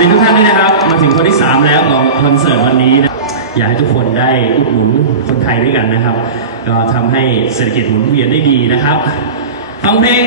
ดีทุกท่านด้วยนะครับ มาถึงคนที่ 3 แล้วของคอนเสิร์ตวันนี้นะอยากให้ทุกคนได้อุดหนุนคนไทยด้วยกันนะครับ ก็ทำให้เศรษฐกิจหมุนเวียนได้ดีนะครับฟังเพลง